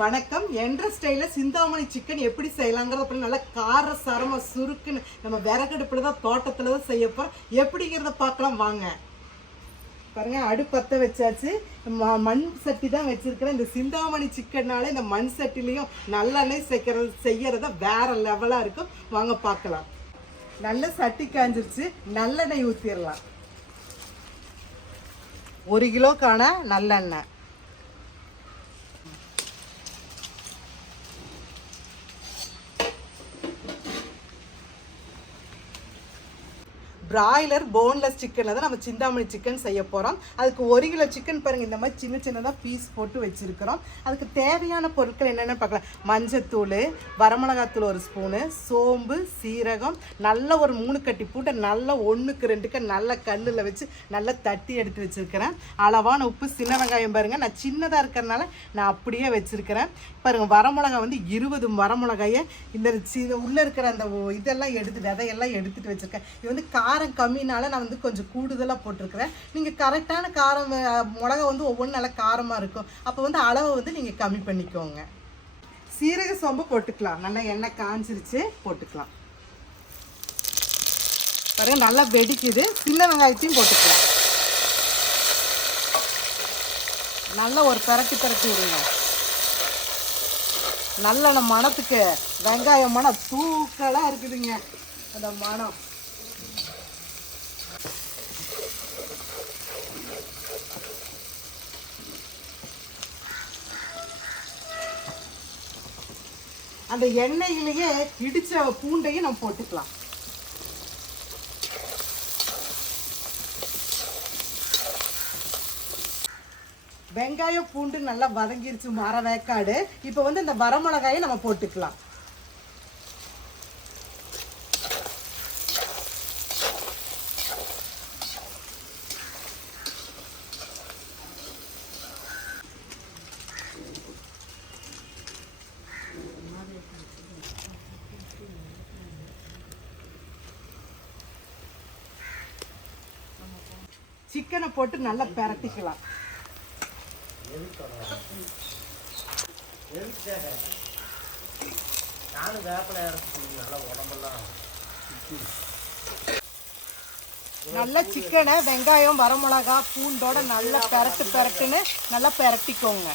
வணக்கம். என்ற ஸ்டைலில் சிந்தாமணி சிக்கன் எப்படி செய்யலாங்கிறத நல்லா கார சரம சுருக்குன்னு நம்ம விறகடுப்பில் தான் தோட்டத்தில் தான் செய்யப்போம். எப்படிங்கிறத பார்க்கலாம் வாங்க. பாருங்க, அடுப்பத்த வச்சாச்சு. மண் சட்டி தான் வச்சிருக்கிறேன். இந்த சிந்தாமணி சிக்கன்னால இந்த மண் சட்டிலையும் நல்லெண்ணெய் செய்யறத வேற லெவலாக இருக்கும். வாங்க பார்க்கலாம். நல்ல சட்டி காஞ்சிருச்சு. நல்லெண்ணெய் ஊற்றிடலாம். 1 கிலோக்கான நல்லெண்ணெய். பிராய்லர் போன்லெஸ் சிக்கனில் தான் நம்ம சிந்தாமணி சிக்கன் செய்ய போகிறோம். அதுக்கு 1 கிலோ சிக்கன் பாருங்கள், இந்த மாதிரி சின்ன சின்னதாக பீஸ் போட்டு வச்சுருக்கிறோம். அதுக்கு தேவையான பொருட்கள் என்னென்னு பார்க்கலாம். மஞ்சத்தூள், வரமிளகாத்தூள் 1 ஸ்பூனு, சோம்பு, சீரகம், நல்ல ஒரு 3 கட்டி பூட்டை நல்லா 1க்கு 2க்கு நல்ல கல்லில் வச்சு நல்லா தட்டி எடுத்து வச்சுருக்கிறேன். அளவான உப்பு, சின்ன வெங்காயம் பாருங்கள், நான் சின்னதாக இருக்கிறனால நான் அப்படியே வச்சுருக்கிறேன். பாருங்கள், வரமிளகா 20 வரமிளகாயை இந்த உள்ளே இருக்கிற அந்த இதெல்லாம் விதையெல்லாம் எடுத்துகிட்டு வச்சுருக்கேன். இது காரம் கம்மினால நான் கொஞ்சம் கூடுதலாக போட்டிருக்கிறேன். நீங்கள் கரெக்டான காரம் மிளகா ஒவ்வொன்றும் நல்லா காரமாக இருக்கும். அப்போ அளவை நீங்கள் கம்மி பண்ணிக்கோங்க. சீரக சோம்பு போட்டுக்கலாம். நல்லா எண்ணெய் காஞ்சிருச்சு, போட்டுக்கலாம். பாருங்க, நல்லா வெடிக்குது. சின்ன வெங்காயத்தையும் போட்டுக்கலாம். நல்லா ஒரு பரட்டி விடுங்க. நல்ல மணத்துக்கு வெங்காயம் மனம் தூக்கலாக இருக்குதுங்க. அந்த மனம் அந்த எண்ணெயிலேயே இடிச்ச பூண்டையும் நம்ம போட்டுக்கலாம். வெங்காயம் பூண்டு நல்லா வதங்கிருச்சு, மர வேக்காடு. இப்போ இந்த வரமிளகாயை நம்ம போட்டுக்கலாம். சிக்கனை போட்டு நல்லா பிரட்டிக்கலாம். நல்ல சிக்கனை வெங்காயம் வரமிளகா பூண்டோட நல்லா பிரட்டுன்னு நல்லா பிரட்டிக்கோங்க.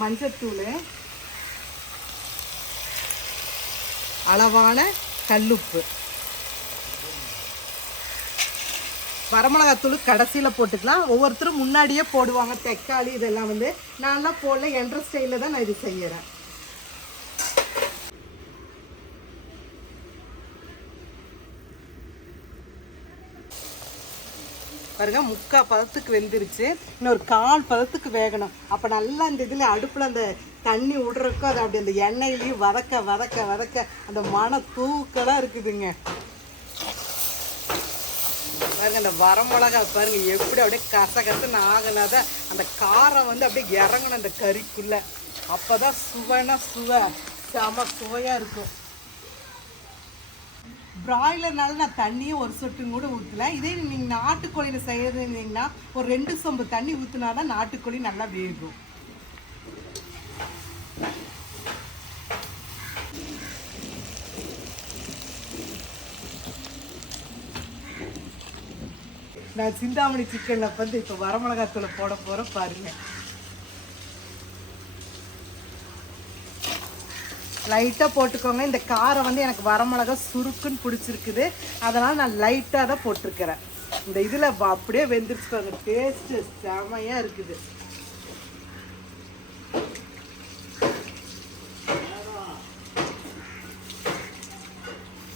மஞ்சத்தூள், அளவான கல்லுப்பு, வரமிளகாத்தூள் கடைசியில் போட்டுக்கலாம். ஒவ்வொருத்தரும் முன்னாடியே போடுவாங்க. தக்காளி இதெல்லாம் நான்லாம் போடல. என்ற ஸ்டைலில் தான் நான் இது செய்யறேன். பாருங்க, 3/4 பதத்துக்கு வெந்துருச்சு. இன்னொரு 1/4 பதத்துக்கு வேகணும். அப்போ நல்லா இந்த இதில் அடுப்பில் அந்த தண்ணி விடுறக்கோ அது அப்படி அந்த எண்ணெயிலையும் வதக்க அந்த மன தூக்கலாக இருக்குதுங்க. பாருங்க, அந்த வரமிளகா பாருங்க எப்படி அப்படியே கசன்னு ஆகினாத அந்த காரம் அப்படியே இறங்கணும் அந்த கறிக்குள்ள. அப்போதான் சுவை செம சுவையாக இருக்கும். பிராய்லர்னால நான் தண்ணியே ஒரு சொட்டு கூட ஊற்றல. இதே நீங்கள் நாட்டுக்கோழியில் செய்யறதுன்னா ஒரு 2 சொம்பு தண்ணி ஊற்றினா தான் நாட்டுக்கோழி நல்லா வேகும். நான் சிந்தாமணி சிக்கனில் இப்போ வரமிளகாத்தூளை போட போகிறேன். பாருங்க, லைட்டாக போட்டுக்கோங்க. இந்த காரம் எனக்கு வரமிளகா சுருக்குன்னு பிடிச்சிருக்குது. அதனால் நான் லைட்டாக தான் போட்டிருக்கிறேன். இந்த இதில் அப்படியே வெந்துருச்சுக்கோங்க. டேஸ்ட்டு செமையாக இருக்குது.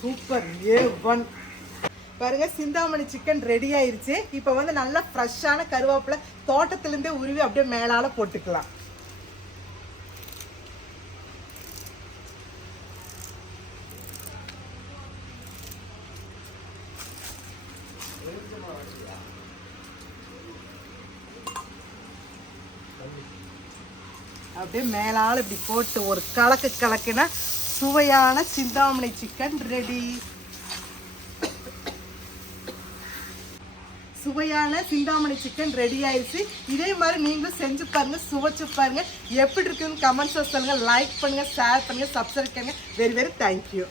சூப்பர். A1 பாருங்க, சிந்தாமணி சிக்கன் ரெடி ஆயிடுச்சு. இப்போ நல்லா ஃப்ரெஷ்ஷான கருவேப்பிலை தோட்டத்திலேருந்தே உருவி அப்படியே மேலால போட்டுக்கலாம். அப்படியே மேலால் இப்படி போட்டு ஒரு கலக்கு கலக்குனா சுவையான சிந்தாமணி சிக்கன் ரெடி. சுவையான சிந்தாமணி சிக்கன் ரெடி ஆயிடுச்சு. இதே மாதிரி நீங்களும் செஞ்சு பாருங்க, சுவைச்சு பாருங்க. எப்படி இருக்குன்னு கமெண்ட்ஸ் சொல்லுங்க, லைக் பண்ணுங்க, ஷேர் பண்ணுங்க, சப்ஸ்கிரைப் பண்ணுங்க. Very very thank you.